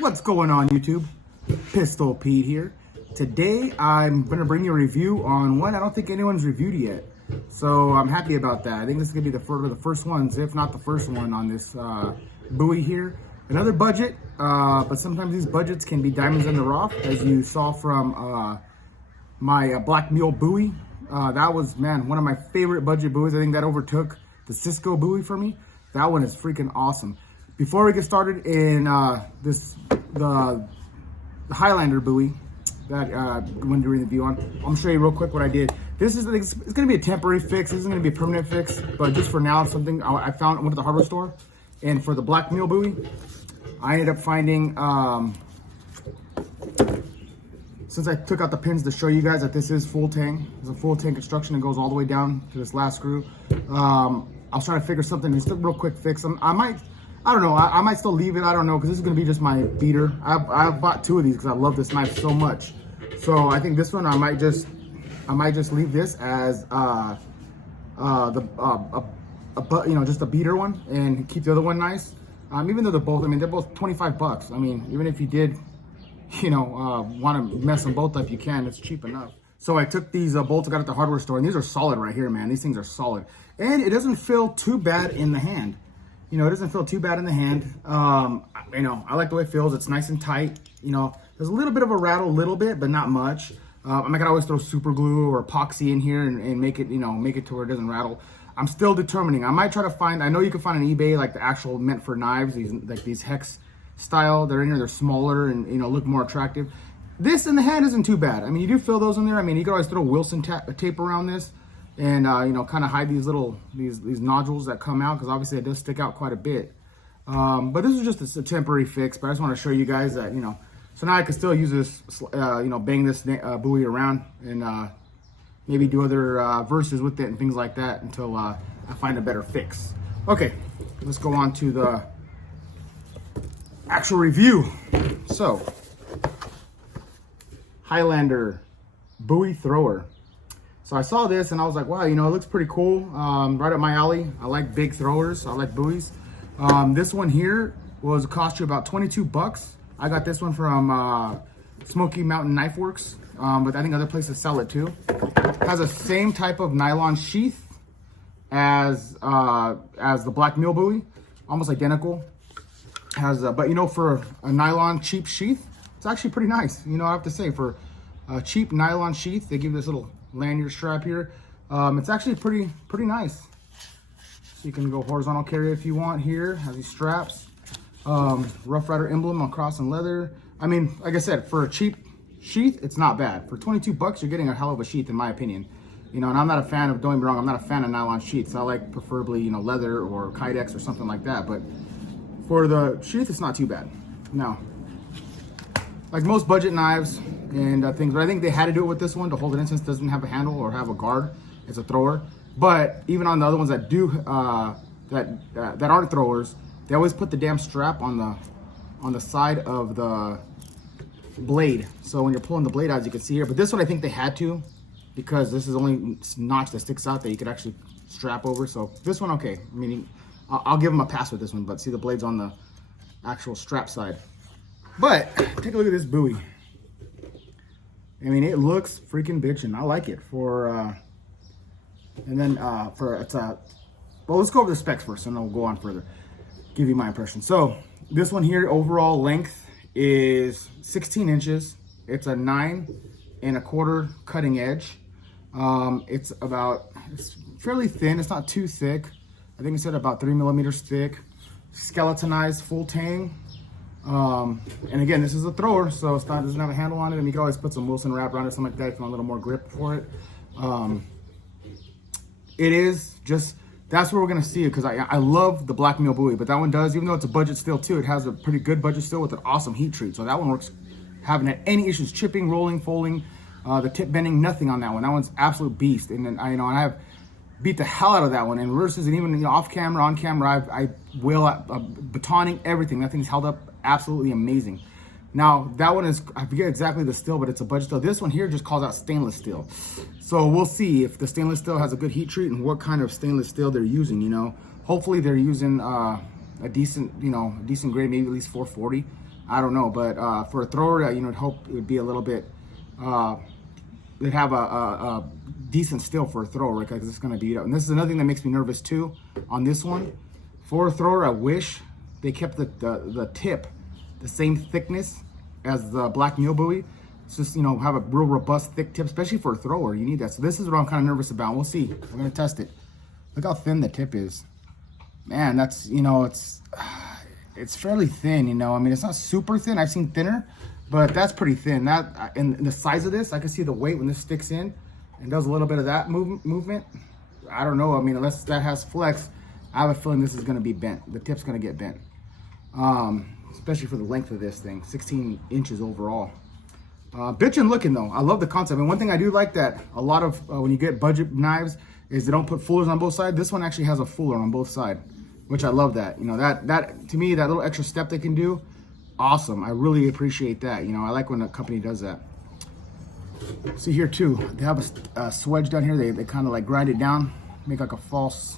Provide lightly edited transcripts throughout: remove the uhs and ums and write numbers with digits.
What's going on, YouTube? Pistol Pete here. Today I'm going to bring you a review on one I don't think anyone's reviewed yet. So I'm happy about that. I think this is going to be the first ones, if not the first one on this buoy here. Another budget, but sometimes these budgets can be diamonds in the rough, as you saw from my Black Mule buoy. That was, man, one of my favorite budget buoys. I think that overtook the Cisco buoy for me. That one is freaking awesome. Before we get started in the Highlander buoy that I'm going to do a review on, I'm going to show you real quick what I did. This is, it's going to be a temporary fix. This isn't going to be a permanent fix, but just for now, it's something I found. I went to the hardware store, and for the Black Mule buoy, I ended up finding, since I took out the pins to show you guys that this is full tang, it's a full tang construction. It goes all the way down to this last screw. I was trying to figure something, just a real quick fix. I might still leave it. I don't know, because this is going to be just my beater. I've bought two of these because I love this knife so much. So I think this one I might just leave this as just a beater one, and keep the other one nice. Even though they're both 25 bucks. I mean, even if you did, want to mess them both up, you can. It's cheap enough. So I took these bolts I got at the hardware store, and these are solid right here, man. These things are solid, and it doesn't feel too bad in the hand. It doesn't feel too bad in the hand. I like the way it feels. It's nice and tight. There's a little bit of a rattle, but not much. I could always throw super glue or epoxy in here and make it, make it to where it doesn't rattle. I'm still determining. I might try to find, I know you can find on eBay like the actual meant for knives, these hex style. They're in here, they're smaller and, look more attractive. This in the hand isn't too bad. I mean, you do feel those in there. I mean, you can always throw Wilson tape around this and, kind of hide these little, these nodules that come out, because obviously it does stick out quite a bit. But this is just a temporary fix, but I just want to show you guys that, so now I can still use this, bang this buoy around and maybe do other verses with it and things like that until I find a better fix. Okay, let's go on to the actual review. So, Highlander buoy thrower. So I saw this and I was like, wow, it looks pretty cool. Right up my alley. I like big throwers. I like buoys. This one here cost you about 22 bucks. I got this one from Smoky Mountain Knife Works, but I think other places sell it too. Has the same type of nylon sheath as the Black Mule buoy, almost identical. Has but for a nylon cheap sheath, it's actually pretty nice. I have to say, for a cheap nylon sheath, they give this little lanyard strap here. It's actually pretty nice. So you can go horizontal carry if you want here. Has these straps. Rough Rider emblem on cross and leather. I mean, like I said, for a cheap sheath, it's not bad. For 22 bucks, you're getting a hell of a sheath, in my opinion. And I'm not a fan of, don't get me wrong, I'm not a fan of nylon sheaths. I like preferably, leather or Kydex or something like that. But for the sheath, it's not too bad. Now, like most budget knives and things, but I think they had to do it with this one to hold it in, since it doesn't have a handle or have a guard. It's a thrower. But even on the other ones that do, that aren't throwers, they always put the damn strap on the side of the blade. So when you're pulling the blade out, as you can see here, but this one I think they had to, because this is only notch that sticks out that you could actually strap over. So this one, okay. I mean, I'll give them a pass with this one, but see, the blade's on the actual strap side. But take a look at this buoy. I mean, it looks freaking bitchin'. I like it for, well, let's go over the specs first, and then we'll go on further. Give you my impression. So this one here, overall length is 16 inches. It's a 9 1/4 cutting edge. It's fairly thin. It's not too thick. I think it's at about 3 millimeters thick. Skeletonized full tang. And again, this is a thrower, so it doesn't have a handle on it. And you can always put some Wilson wrap around it, something like that, if you want a little more grip for it. It is just, that's where we're gonna see it, because I love the Black Mule buoy, but that one does, even though it's a budget steel too, it has a pretty good budget steel with an awesome heat treat. So that one works, haven't had any issues chipping, rolling, folding, the tip bending, nothing on that one. That one's absolute beast. And then and I have beat the hell out of that one, and versus, and even off camera, on camera, I will batoning everything. That thing's held up absolutely amazing. Now, that one is, I forget exactly the steel, but it's a budget steel. This one here just calls out stainless steel. So we'll see if the stainless steel has a good heat treat and what kind of stainless steel they're using, you know. Hopefully they're using a decent, you know, a decent grade, maybe at least 440. I don't know, but for a thrower, you know, I'd hope it would be a little bit, they'd have a decent still for a thrower, because it's going to beat up. And this is another thing that makes me nervous too on this one. For a thrower, I wish they kept the tip the same thickness as the Black Mule Bowie. It's just, you know, have a real robust, thick tip, especially for a thrower. You need that. So this is what I'm kind of nervous about. We'll see. We're going to test it. Look how thin the tip is. Man, that's, you know, it's fairly thin, you know. I mean, it's not super thin. I've seen thinner, but that's pretty thin. That, and the size of this, I can see the weight when this sticks in and does a little bit of that movement. I don't know. I mean, unless that has flex, I have a feeling this is going to be bent. The tip's going to get bent, especially for the length of this thing, 16 inches overall. Bitchin' looking though. I love the concept. And one thing I do like that a lot of when you get budget knives is they don't put fullers on both sides. This one actually has a fuller on both sides, which I love that. You know, that to me, that little extra step they can do, awesome. I really appreciate that. You know, I like when a company does that. See here too, they have a swedge down here. They kind of like grind it down, make like a false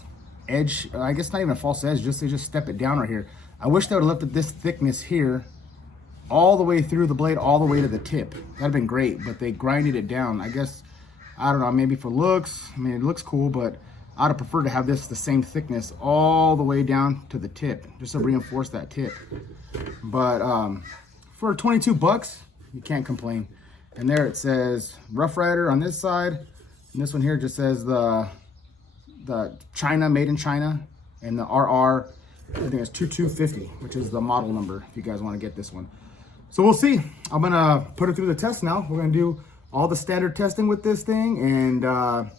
edge. I guess not even a false edge, they just step it down right here. I wish they would have left it this thickness here all the way through the blade, all the way to the tip. That'd have been great, but they grinded it down. I guess, I don't know, maybe for looks. I mean, it looks cool, but I'd have preferred to have this the same thickness all the way down to the tip, just to reinforce that tip. But for 22 bucks, you can't complain. And there it says Rough Rider on this side, and this one here just says the China, made in China, and the RR, I think it's 2250, which is the model number if you guys want to get this one. So we'll see. I'm gonna put it through the test now. We're gonna do all the standard testing with this thing and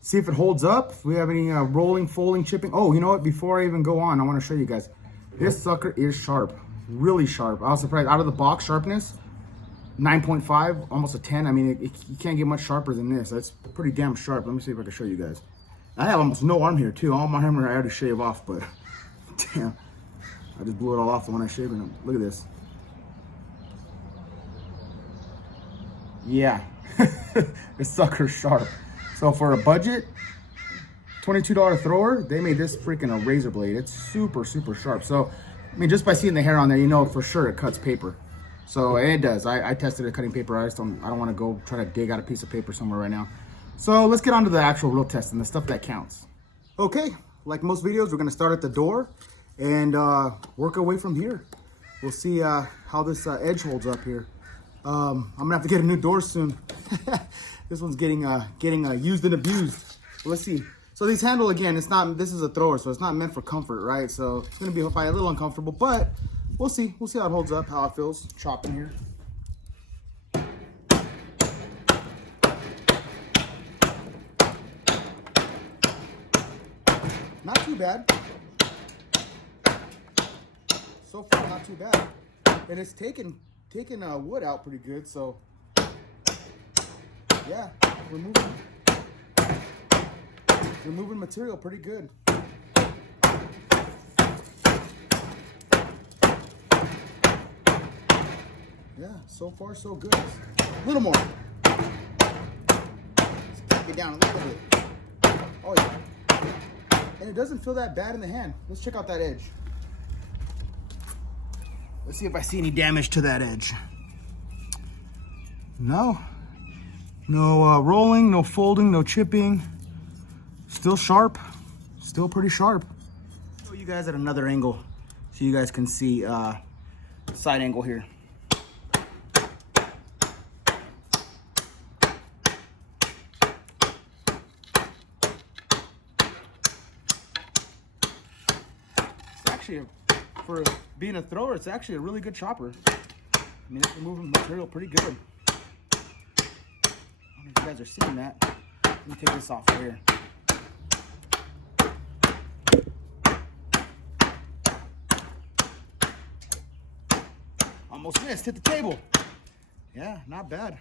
see if it holds up. If we have any rolling, folding, chipping. Oh, you know what? Before I even go on, I want to show you guys. This sucker is sharp, really sharp. I was surprised. Out of the box sharpness, 9.5, almost a 10. I mean, you can't get much sharper than this. That's pretty damn sharp. Let me see if I can show you guys. I have almost no arm here too. All my armor I had to shave off, but damn, I just blew it all off when I shaved it. Look at this. Yeah, this sucker's sharp. So for a budget, $22 thrower, they made this freaking a razor blade. It's super, super sharp. So, I mean, just by seeing the hair on there, you know for sure it cuts paper. So it does. I tested it cutting paper. I don't want to go try to dig out a piece of paper somewhere right now. So let's get on to the actual real testing, the stuff that counts. Okay, like most videos, we're gonna start at the door and work our way from here. We'll see how this edge holds up here. I'm gonna have to get a new door soon. This one's getting used and abused. Let's see. So these handle, again, it's not, this is a thrower, so it's not meant for comfort, right? So it's gonna be probably a little uncomfortable, but we'll see. We'll see how it holds up, how it feels chopping here. Not too bad. So far, not too bad. And it's taken wood out pretty good, so yeah, removing material pretty good. Yeah, so far so good. A little more. Let's take it down a little bit. Oh yeah. And it doesn't feel that bad in the hand. Let's check out that edge. Let's see if I see any damage to that edge. No rolling, no folding, no chipping. Still sharp, still pretty sharp. I'll show you guys at another angle so you guys can see side angle here. It's actually, for being a thrower, it's actually a really good chopper. I mean, it's removing material pretty good. I don't know if you guys are seeing that. Let me take this off here. Almost missed, hit the table. Yeah, not bad.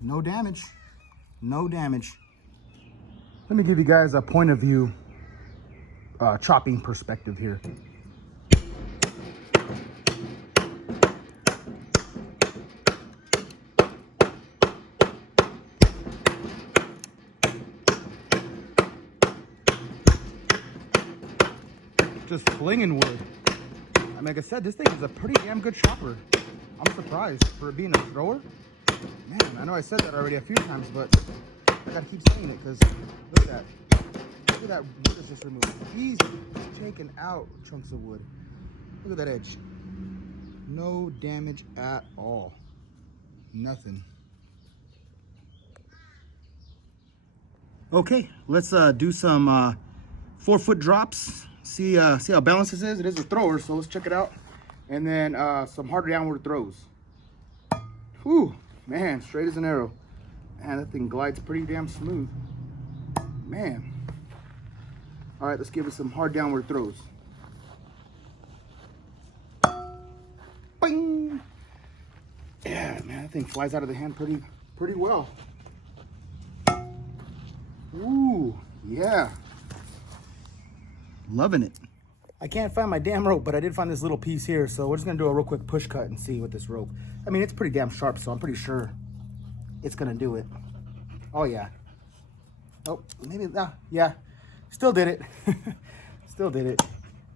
No damage, no damage. Let me give you guys a point of view chopping perspective here. just flinging wood. I mean, like I said, this thing is a pretty damn good chopper. I'm surprised for it being a thrower. Man, I know I said that already a few times, but I gotta keep saying it because look at that. Look at that wood is just removed. Easy. It's taking out chunks of wood. Look at that edge. No damage at all. Nothing. Okay, let's do some 4-foot drops. See how balanced this is. It is a thrower, so let's check it out. And then some harder downward throws. Whew, man, straight as an arrow. Man, that thing glides pretty damn smooth. Man. All right, let's give it some hard downward throws. Bing! Yeah, man, that thing flies out of the hand pretty well. Ooh, yeah. Loving it. I can't find my damn rope, but I did find this little piece here, so we're just gonna do a real quick push cut and see what this rope. I mean, it's pretty damn sharp, so I'm pretty sure it's gonna do it. Oh yeah. Oh, maybe, yeah. Still did it. Still did it.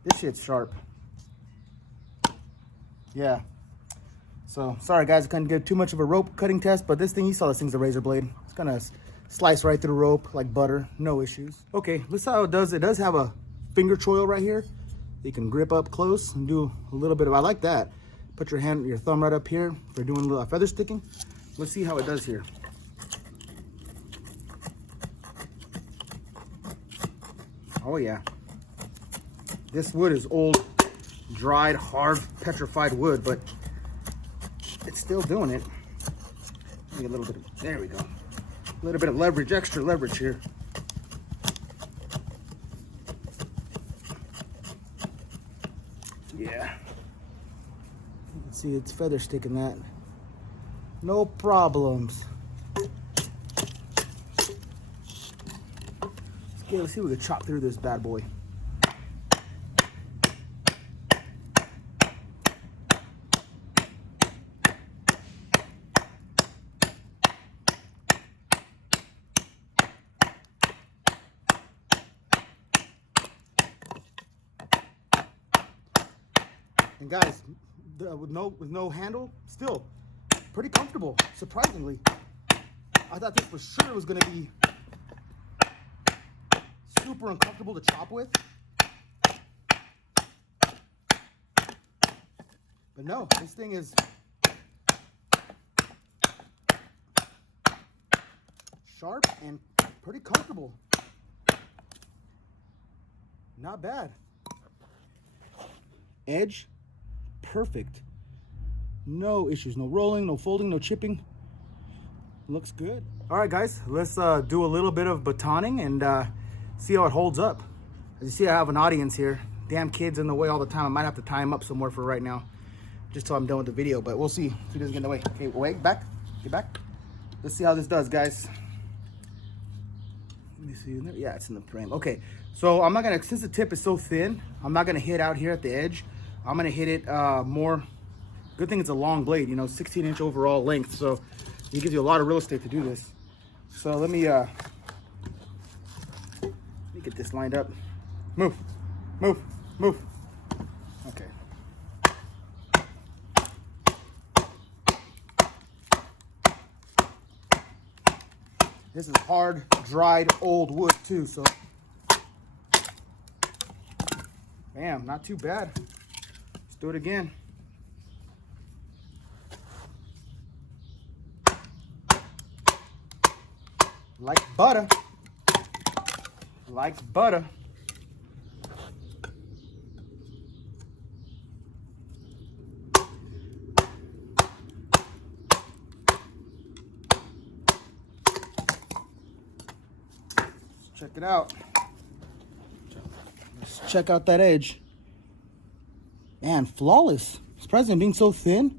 This shit's sharp. Yeah. So, sorry guys, I couldn't get too much of a rope cutting test, but this thing, you saw this thing's a razor blade. It's gonna slice right through the rope like butter, no issues. Okay, let's see how it does. It does have a finger choil right here. You can grip up close and do a little bit of, I like that. Put your thumb right up here for doing a little feather sticking. Let's see how it does here. Oh yeah. This wood is old, dried, hard, petrified wood, but it's still doing it. Maybe a little bit of, there we go. A little bit of leverage, extra leverage here. Yeah. You can see it's feather sticking that. No problems. Okay, let's see if we can chop through this bad boy. And guys, with no handle, still pretty comfortable, surprisingly. I thought this for sure was gonna be super uncomfortable to chop with. But no, this thing is sharp and pretty comfortable. Not bad. Edge, perfect. No issues, no rolling, no folding, no chipping. Looks good. All right, guys, let's do a little bit of batoning and see how it holds up. As you see, I have an audience here. Damn kids in the way all the time. I might have to tie him up somewhere for right now, just till I'm done with the video, but we'll see if he doesn't get in the way. Okay, wait, back, get back. Let's see how this does, guys. Let me see in there. Yeah, it's in the frame. Okay, so I'm not gonna, since the tip is so thin, I'm not gonna hit out here at the edge. I'm gonna hit it more. Good thing it's a long blade, you know, 16-inch overall length, so it gives you a lot of real estate to do this. So let me get this lined up. Move, move, move. Okay. This is hard, dried, old wood too, so. Bam, not too bad. Let's do it again. Like butter. Like butter. Let's check it out. Let's check out that edge. Man, flawless. Surprising being so thin.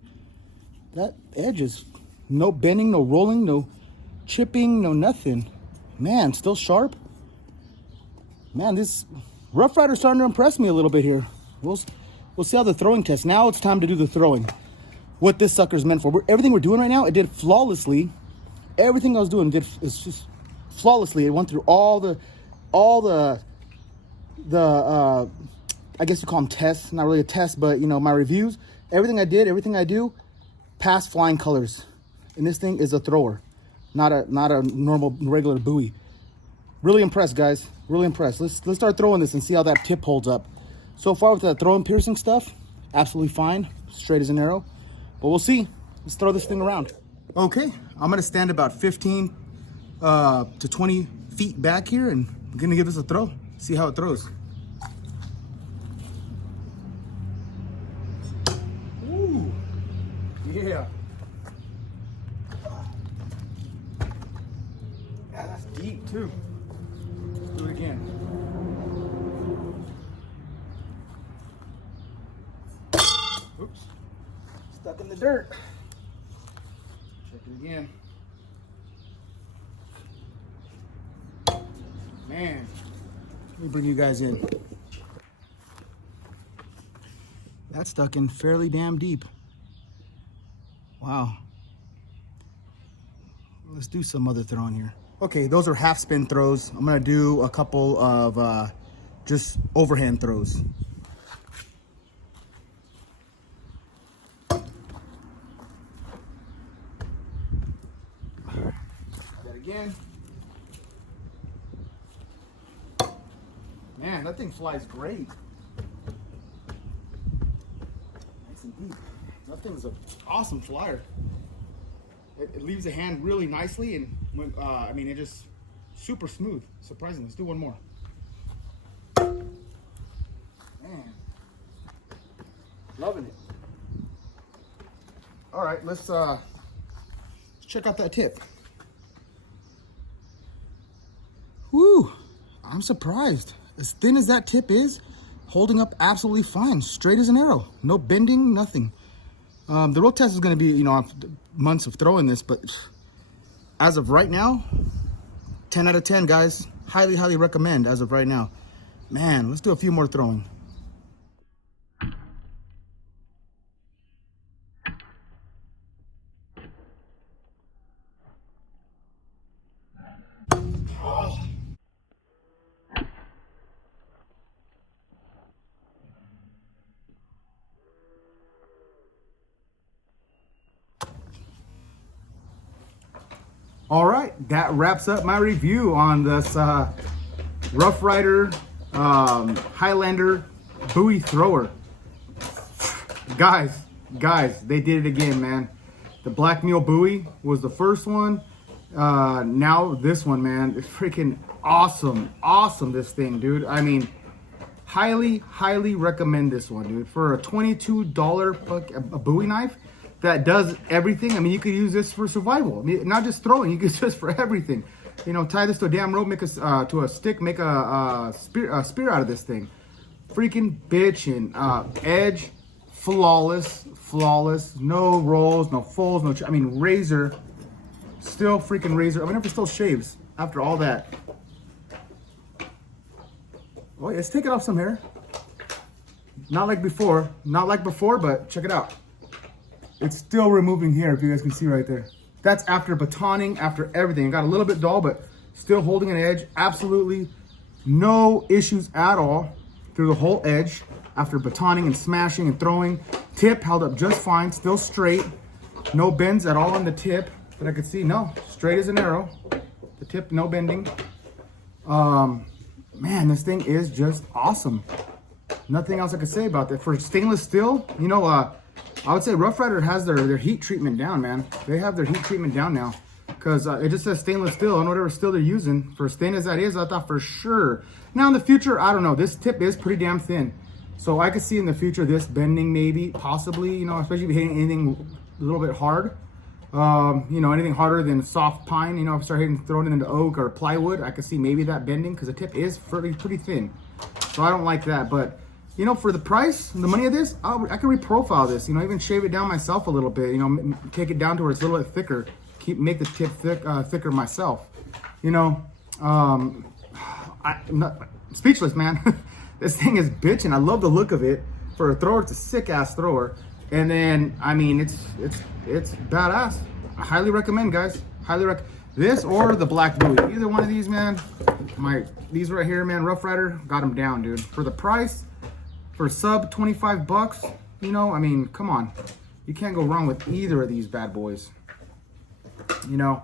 That edge is no bending, no rolling, no chipping, no nothing. Man, still sharp. Man, this Rough Rider's starting to impress me a little bit here. We'll see how the throwing test. Now it's time to do the throwing. What this sucker's meant for. Everything we're doing right now, it did flawlessly. Everything I was doing it's just flawlessly. It went through all the I guess you call them tests, not really a test, but you know, my reviews, everything I did, everything I do, pass flying colors. And this thing is a thrower, not a normal regular Bowie. Really impressed, guys. Really impressed. Let's start throwing this and see how that tip holds up. So far with that throwing piercing stuff, absolutely fine, straight as an arrow. But we'll see. Let's throw this thing around. Okay, I'm gonna stand about 15 to 20 feet back here, and I'm gonna give this a throw. See how it throws. Ooh, yeah. Yeah, that's deep too. Let's do it again. Oops, stuck in the dirt. Check it again. Man, let me bring you guys in. That's stuck in fairly damn deep. Wow. Let's do some other throwing here. Okay, those are half spin throws. I'm gonna do a couple of just overhand throws. That again. Man, that thing flies great. Nice and deep. That thing's an awesome flyer. It leaves the hand really nicely, and when, I mean, it just super smooth. Surprising. Let's do one more. Man, loving it. All right, let's check out that tip. Woo! I'm surprised. As thin as that tip is, holding up absolutely fine, straight as an arrow. No bending, nothing. The real test is going to be, you know, months of throwing this, but as of right now, 10 out of 10, guys. Highly, highly recommend as of right now. Man, let's do a few more throwing. All right, that wraps up my review on this Rough Ryder Highlander Bowie thrower. Guys, they did it again, man. The Black Mule Bowie was the first one. Now this one, man, it's freaking awesome, this thing, dude. I mean, highly recommend this one, dude. For a $22 a Bowie knife that does everything. I mean, you could use this for survival. I mean, not just throwing, you could use this for everything. You know, tie this to a damn rope, make a to a stick, make a spear out of this thing. Freaking bitch, and edge, flawless, no rolls, no folds, no. I mean, razor, still freaking razor. I mean, if it still shaves after all that. Oh, let's take it off some hair. Not like before, but check it out. It's still removing hair, if you guys can see right there. That's after batoning, after everything. It got a little bit dull, but still holding an edge. Absolutely no issues at all through the whole edge after batoning and smashing and throwing. Tip held up just fine, still straight. No bends at all on the tip that I could see. No, straight as an arrow. The tip, no bending. Man, this thing is just awesome. Nothing else I could say about that. For stainless steel, you know, I would say Rough Ryder has their heat treatment down, man. They have their heat treatment down now, because it just says stainless steel, and whatever steel they're using, for as thin as that is, I thought for sure. Now in the future, I don't know. This tip is pretty damn thin, so I could see in the future this bending, maybe, possibly, you know, especially if you're hitting anything a little bit hard. You know, anything harder than soft pine. You know, if I start throwing it into oak or plywood, I could see maybe that bending, because the tip is pretty thin. So I don't like that, but. You know, for the price and the money of this, I can reprofile this, you know, even shave it down myself a little bit, you know, take it down to where it's a little bit thicker, make the tip thicker myself, you know. I'm not speechless, man. This thing is bitching. I love the look of it. For a thrower, it's a sick ass thrower. And then, I mean, it's badass. I highly recommend, guys. Highly recommend this or the Black Bowie. Either one of these, man. These right here, man, Rough Ryder got them down, dude. For the price, for sub 25 bucks, you know, I mean, come on. You can't go wrong with either of these bad boys. You know,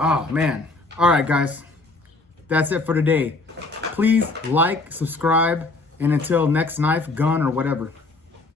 oh man. All right, guys, that's it for today. Please like, subscribe, and until next knife, gun, or whatever.